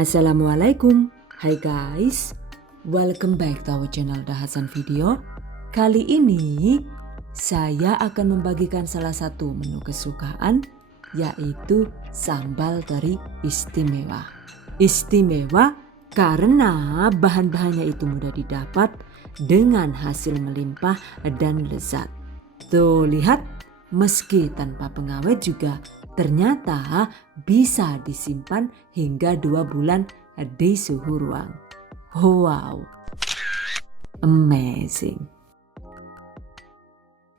Assalamualaikum, hai guys, welcome back to our channel Dahasan Video. Kali ini saya akan membagikan salah satu menu kesukaan, yaitu sambal teri istimewa. Istimewa karena bahan-bahannya itu mudah didapat dengan hasil melimpah dan lezat. Tuh lihat, meski tanpa pengawet juga ternyata bisa disimpan hingga 2 bulan di suhu ruang. Wow, amazing.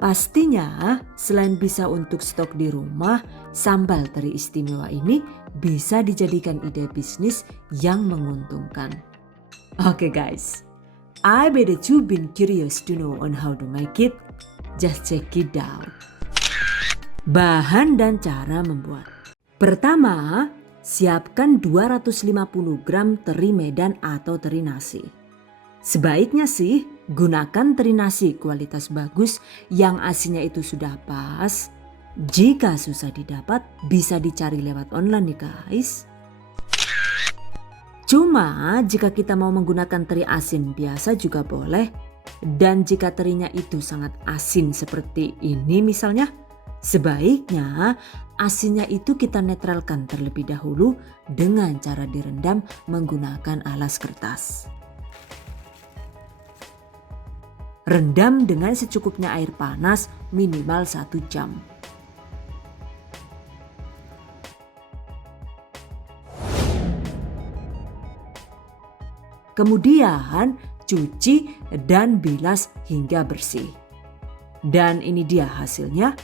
Pastinya selain bisa untuk stok di rumah, sambal teri istimewa ini bisa dijadikan ide bisnis yang menguntungkan. Oke guys, I bet that you've been curious to know on how to make it. Just check it out. Bahan dan cara membuat. Pertama, siapkan 250 gram teri Medan atau teri nasi. Sebaiknya sih gunakan teri nasi kualitas bagus yang asinnya itu sudah pas. Jika susah didapat, bisa dicari lewat online nih guys. Cuma jika kita mau menggunakan teri asin biasa juga boleh. Dan jika terinya itu sangat asin seperti ini misalnya, sebaiknya asinnya itu kita netralkan terlebih dahulu dengan cara direndam menggunakan alas kertas. Rendam dengan secukupnya air panas minimal 1 jam. Kemudian cuci dan bilas hingga bersih. Dan ini dia hasilnya.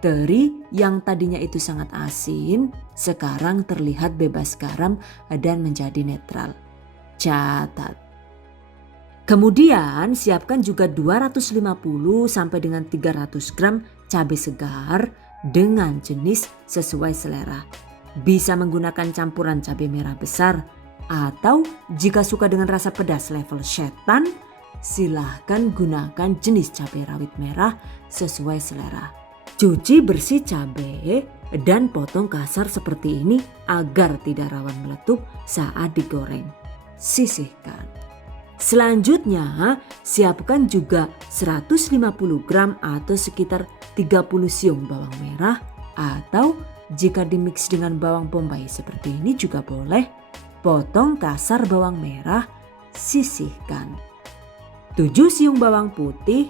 Teri yang tadinya itu sangat asin, sekarang terlihat bebas garam dan menjadi netral. Catat. Kemudian siapkan juga 250 sampai dengan 300 gram cabai segar dengan jenis sesuai selera. Bisa menggunakan campuran cabai merah besar atau jika suka dengan rasa pedas level setan, silahkan gunakan jenis cabai rawit merah sesuai selera. Cuci bersih cabai dan potong kasar seperti ini agar tidak rawan meletup saat digoreng. Sisihkan. Selanjutnya siapkan juga 150 gram atau sekitar 30 siung bawang merah atau jika dimix dengan bawang bombay seperti ini juga boleh. Potong kasar bawang merah, sisihkan. 7 siung bawang putih,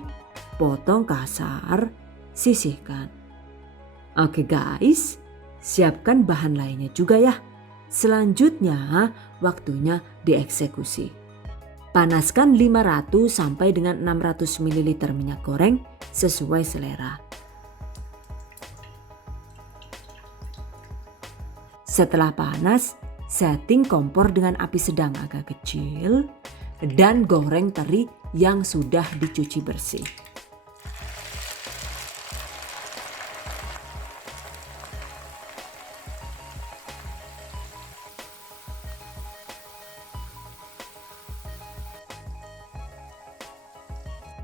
potong kasar, sisihkan. Oke guys, siapkan bahan lainnya juga ya. Selanjutnya waktunya dieksekusi. Panaskan 500 sampai dengan 600 ml minyak goreng sesuai selera. Setelah panas, setting kompor dengan api sedang agak kecil dan goreng teri yang sudah dicuci bersih.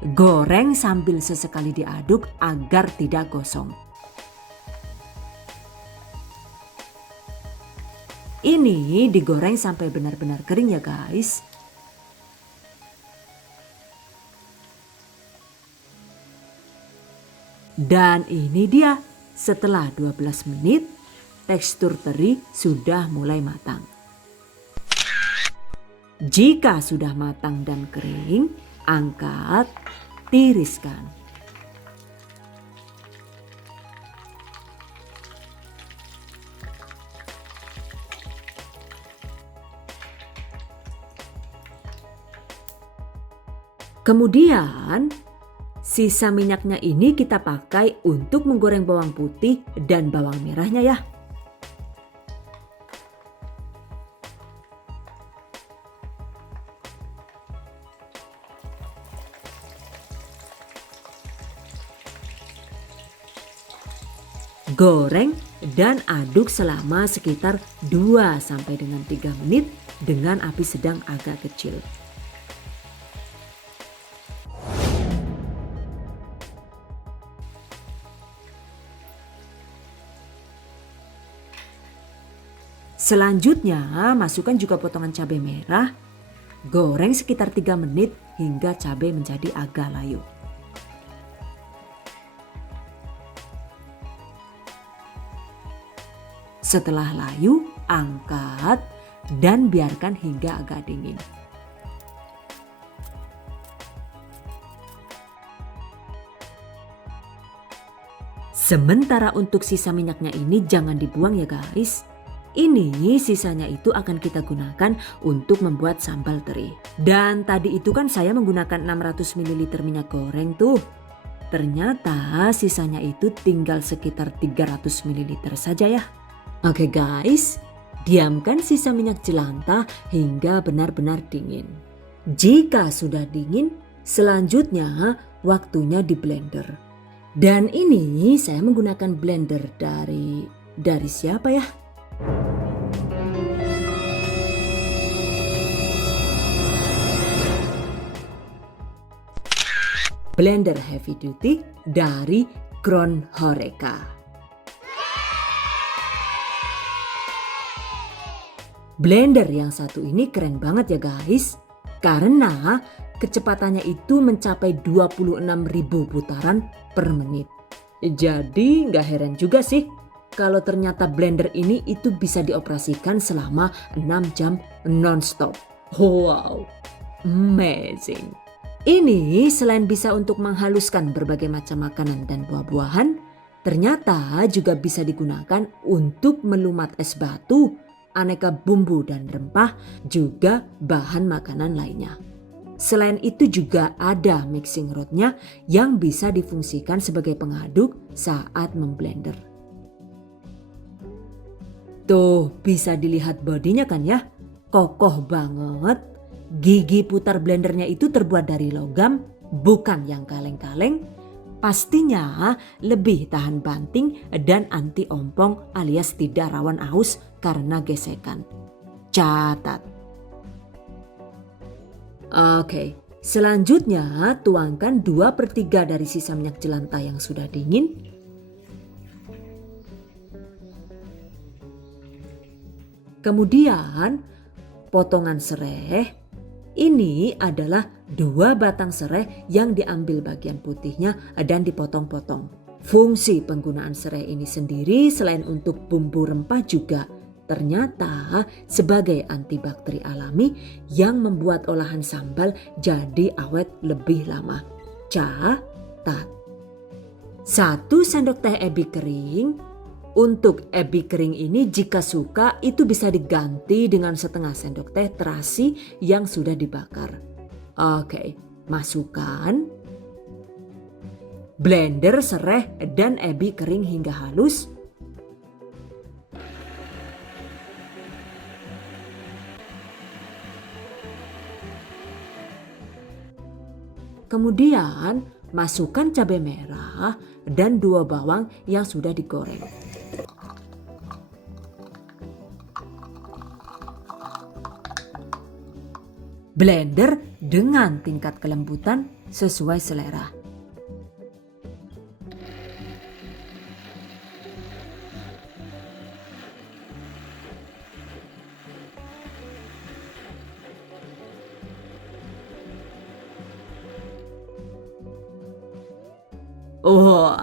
Goreng sambil sesekali diaduk agar tidak gosong. Ini digoreng sampai benar-benar kering ya guys. Dan ini dia, setelah 12 menit tekstur teri sudah mulai matang. Jika sudah matang dan kering, angkat, tiriskan. Kemudian sisa minyaknya ini kita pakai untuk menggoreng bawang putih dan bawang merahnya ya. Goreng dan aduk selama sekitar 2 sampai dengan 3 menit dengan api sedang agak kecil. Selanjutnya masukkan juga potongan cabai merah. Goreng sekitar 3 menit hingga cabai menjadi agak layu. Setelah layu, angkat dan biarkan hingga agak dingin. Sementara untuk sisa minyaknya ini jangan dibuang ya guys. Ini sisanya itu akan kita gunakan untuk membuat sambal teri. Dan tadi itu kan saya menggunakan 600 ml minyak goreng tuh. Ternyata sisanya itu tinggal sekitar 300 ml saja ya. Oke guys, diamkan sisa minyak jelantah hingga benar-benar dingin. Jika sudah dingin, selanjutnya waktunya di blender. Dan ini saya menggunakan blender dari siapa ya? Blender heavy duty dari Crown Horeca. Blender yang satu ini keren banget ya guys, karena kecepatannya itu mencapai 26.000 putaran per menit. Jadi nggak heran juga sih kalau ternyata blender ini itu bisa dioperasikan selama 6 jam non-stop. Wow, amazing. Ini selain bisa untuk menghaluskan berbagai macam makanan dan buah-buahan, ternyata juga bisa digunakan untuk melumat es batu, aneka bumbu dan rempah, juga bahan makanan lainnya. Selain itu juga ada mixing rodnya yang bisa difungsikan sebagai pengaduk saat memblender. Tuh bisa dilihat bodinya kan ya, kokoh banget. Gigi putar blendernya itu terbuat dari logam, bukan yang kaleng-kaleng. Pastinya lebih tahan banting dan anti ompong alias tidak rawan aus karena gesekan. Catat. Oke, selanjutnya tuangkan 2/3 dari sisa minyak jelantah yang sudah dingin. Kemudian potongan sereh. Ini adalah 2 batang sereh yang diambil bagian putihnya dan dipotong-potong. Fungsi penggunaan sereh ini sendiri selain untuk bumbu rempah juga ternyata sebagai antibakteri alami yang membuat olahan sambal jadi awet lebih lama. Catat. 1 sendok teh ebi kering. Untuk ebi kering ini jika suka itu bisa diganti dengan setengah sendok teh terasi yang sudah dibakar. Oke, masukkan. Blender sereh dan ebi kering hingga halus. Kemudian masukkan cabai merah dan 2 bawang yang sudah digoreng. Blender dengan tingkat kelembutan sesuai selera. Oh,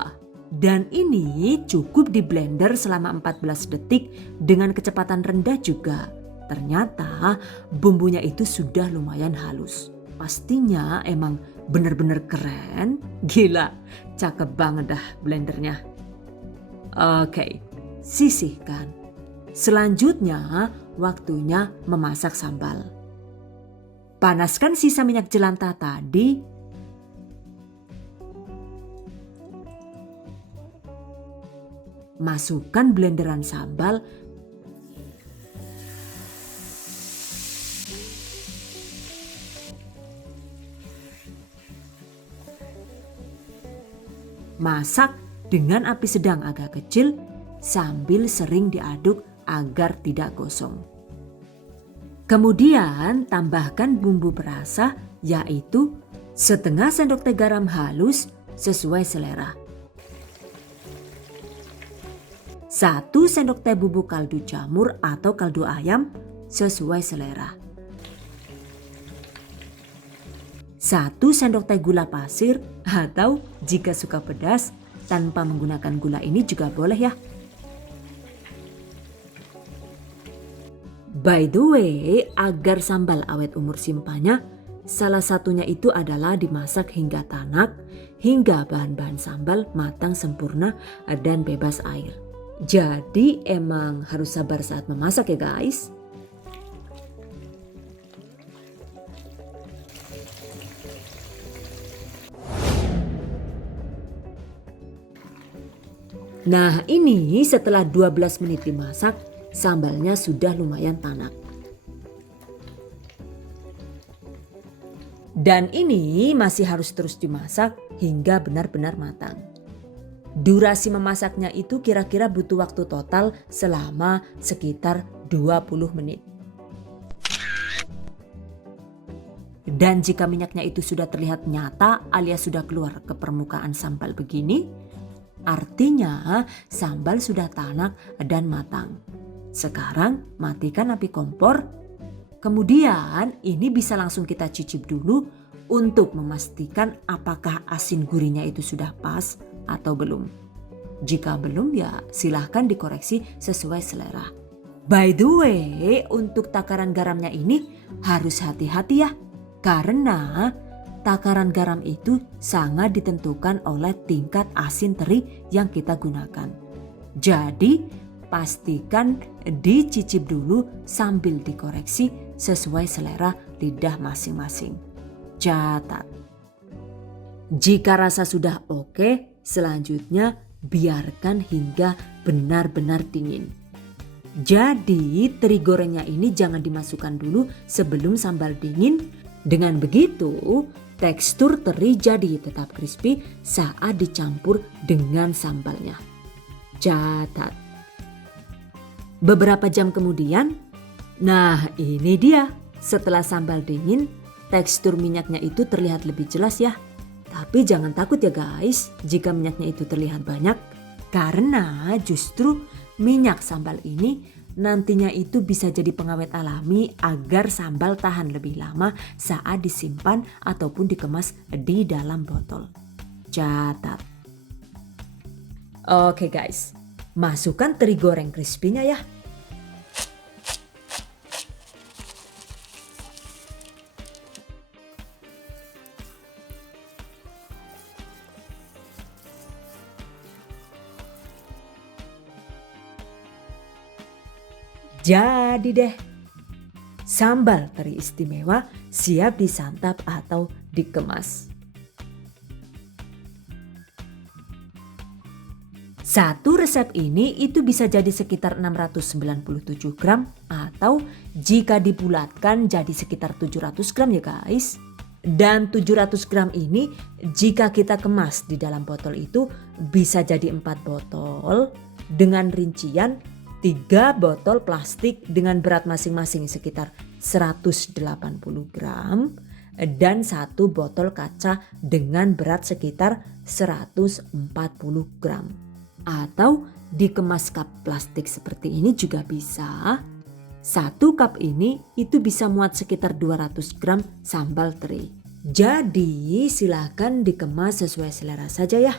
dan ini cukup di blender selama 14 detik dengan kecepatan rendah juga. Ternyata bumbunya itu sudah lumayan halus. Pastinya emang bener-bener keren. Gila, cakep banget dah blendernya. Oke, sisihkan. Selanjutnya waktunya memasak sambal. Panaskan sisa minyak jelantah tadi. Masukkan blenderan sambal. Masak dengan api sedang agak kecil sambil sering diaduk agar tidak gosong. Kemudian tambahkan bumbu perasa yaitu setengah sendok teh garam halus sesuai selera. 1 sendok teh bubuk kaldu jamur atau kaldu ayam sesuai selera. 1 sendok teh gula pasir atau jika suka pedas tanpa menggunakan gula ini juga boleh ya. By the way, agar sambal awet umur simpannya, salah satunya itu adalah dimasak hingga tanak, hingga bahan-bahan sambal matang sempurna dan bebas air. Jadi emang harus sabar saat memasak ya guys. Nah ini setelah 12 menit dimasak, sambalnya sudah lumayan tanak. Dan ini masih harus terus dimasak hingga benar-benar matang. Durasi memasaknya itu kira-kira butuh waktu total selama sekitar 20 menit. Dan jika minyaknya itu sudah terlihat nyata alias sudah keluar ke permukaan sambal begini, artinya sambal sudah tanak dan matang. Sekarang matikan api kompor. Kemudian ini bisa langsung kita cicip dulu untuk memastikan apakah asin gurihnya itu sudah pas atau belum. Jika belum ya silahkan dikoreksi sesuai selera. By the way, untuk takaran garamnya ini harus hati-hati ya. Karena takaran garam itu sangat ditentukan oleh tingkat asin teri yang kita gunakan. Jadi pastikan dicicip dulu sambil dikoreksi sesuai selera lidah masing-masing. Catat. Jika rasa sudah oke, selanjutnya biarkan hingga benar-benar dingin. Jadi teri gorengnya ini jangan dimasukkan dulu sebelum sambal dingin. Dengan begitu, tekstur teri jadi tetap crispy saat dicampur dengan sambalnya. Catat. Beberapa jam kemudian, nah ini dia. Setelah sambal dingin, tekstur minyaknya itu terlihat lebih jelas ya. Tapi jangan takut ya guys jika minyaknya itu terlihat banyak. Karena justru minyak sambal ini nantinya itu bisa jadi pengawet alami agar sambal tahan lebih lama saat disimpan ataupun dikemas di dalam botol. Catat. Oke guys, masukkan teri goreng crispy-nya ya. Jadi deh, sambal teri istimewa siap disantap atau dikemas. Satu resep ini itu bisa jadi sekitar 697 gram atau jika dibulatkan jadi sekitar 700 gram ya guys. Dan 700 gram ini jika kita kemas di dalam botol itu bisa jadi 4 botol dengan rincian 3 botol plastik dengan berat masing-masing sekitar 180 gram dan 1 botol kaca dengan berat sekitar 140 gram. Atau dikemas cup plastik seperti ini juga bisa. 1 cup ini itu bisa muat sekitar 200 gram sambal teri. Jadi silakan dikemas sesuai selera saja ya.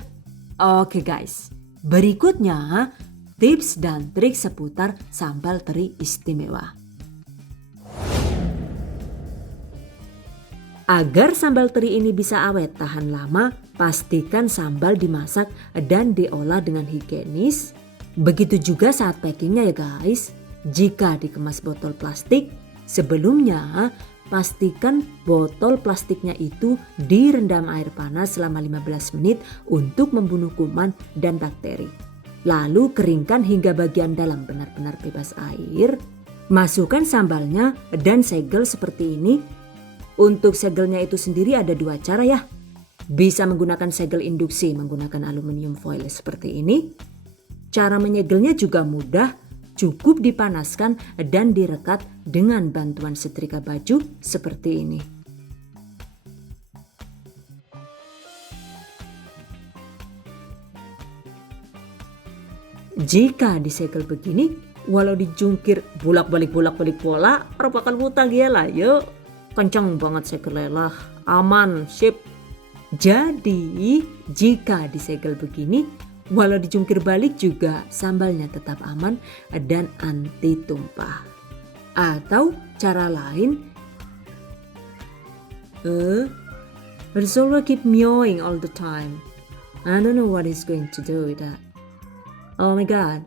Oke guys, berikutnya tips dan trik seputar sambal teri istimewa. Agar sambal teri ini bisa awet tahan lama, pastikan sambal dimasak dan diolah dengan higienis. Begitu juga saat packingnya ya guys. Jika dikemas botol plastik, sebelumnya pastikan botol plastiknya itu direndam air panas selama 15 menit untuk membunuh kuman dan bakteri. Lalu keringkan hingga bagian dalam benar-benar bebas air. Masukkan sambalnya dan segel seperti ini. Untuk segelnya itu sendiri ada 2 cara ya. Bisa menggunakan segel induksi menggunakan aluminium foil seperti ini. Cara menyegelnya juga mudah. Cukup dipanaskan dan direkat dengan bantuan setrika baju seperti ini. Jika disegel begini, walau dijungkir bolak-balik pola, orang bakal mutang ya lah yuk. Kencang banget segel lah, aman, sip. Jadi jika disegel begini, walau dijungkir balik juga sambalnya tetap aman dan anti tumpah. Atau cara lain, Rizalwa keep meowing all the time. I don't know what he's going to do with that. Oh my god.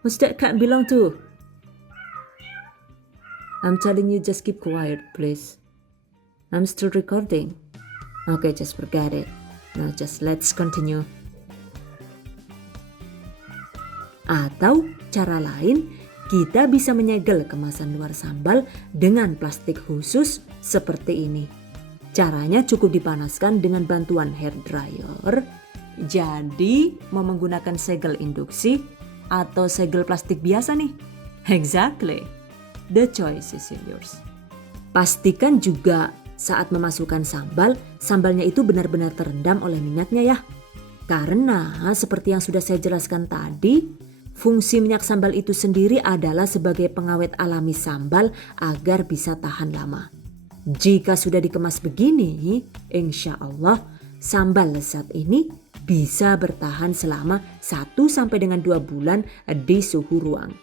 What's that cat belong to? I'm telling you, just keep quiet, please. I'm still recording. Okay, just forget it. Now just let's continue. Atau cara lain, kita bisa menyegel kemasan luar sambal dengan plastik khusus seperti ini. Caranya cukup dipanaskan dengan bantuan hair dryer. Jadi mau menggunakan segel induksi atau segel plastik biasa nih? Exactly. The choice is yours. Pastikan juga saat memasukkan sambal, sambalnya itu benar-benar terendam oleh minyaknya ya. Karena seperti yang sudah saya jelaskan tadi, fungsi minyak sambal itu sendiri adalah sebagai pengawet alami sambal agar bisa tahan lama. Jika sudah dikemas begini, insya Allah sambal lezat ini bisa bertahan selama 1-2 bulan di suhu ruang.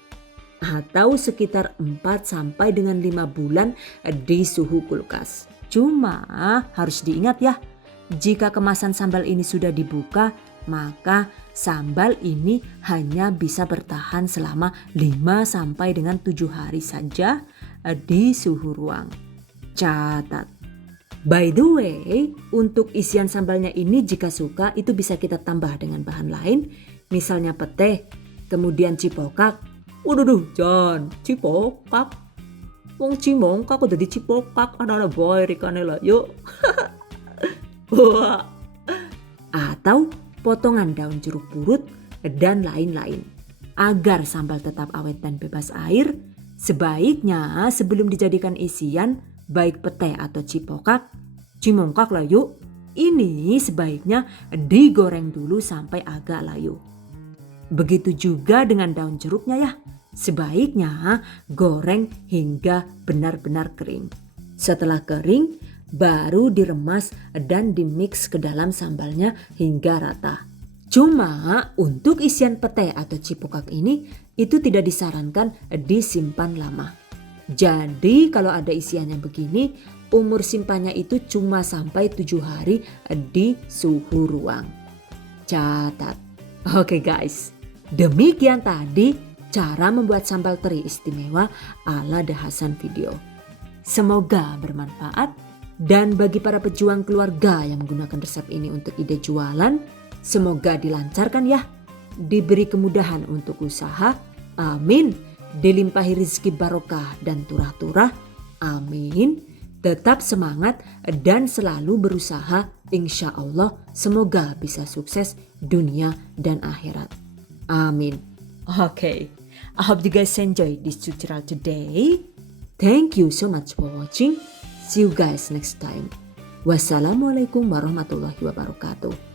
Atau sekitar 4-5 bulan di suhu kulkas. Cuma harus diingat ya, jika kemasan sambal ini sudah dibuka, maka sambal ini hanya bisa bertahan selama 5-7 hari saja di suhu ruang. Catat. By the way, untuk isian sambalnya ini jika suka itu bisa kita tambah dengan bahan lain, misalnya pete, kemudian cipokak. Waduh, John, cipokak. Wong cimongkak udah di cipokak, ada boy rikane lah, yuk. Atau potongan daun jeruk purut dan lain-lain. Agar sambal tetap awet dan bebas air, sebaiknya sebelum dijadikan isian, baik pete atau cimongkak lah yuk, ini sebaiknya digoreng dulu sampai agak layu. Begitu juga dengan daun jeruknya ya, sebaiknya goreng hingga benar-benar kering. Setelah kering, baru diremas dan dimix ke dalam sambalnya hingga rata. Cuma untuk isian pete atau cipokak ini, itu tidak disarankan disimpan lama. Jadi kalau ada isiannya begini, umur simpannya itu cuma sampai 7 hari di suhu ruang. Catat. Oke guys, demikian tadi cara membuat sambal teri istimewa ala The Hasan video. Semoga bermanfaat dan bagi para pejuang keluarga yang menggunakan resep ini untuk ide jualan, semoga dilancarkan ya, diberi kemudahan untuk usaha, amin. Dilimpahi rezeki barokah dan turah-turah, amin. Tetap semangat dan selalu berusaha, insya Allah semoga bisa sukses dunia dan akhirat, amin. Okay, I hope you guys enjoy this tutorial today. Thank you so much for watching. See you guys next time. Wassalamualaikum warahmatullahi wabarakatuh.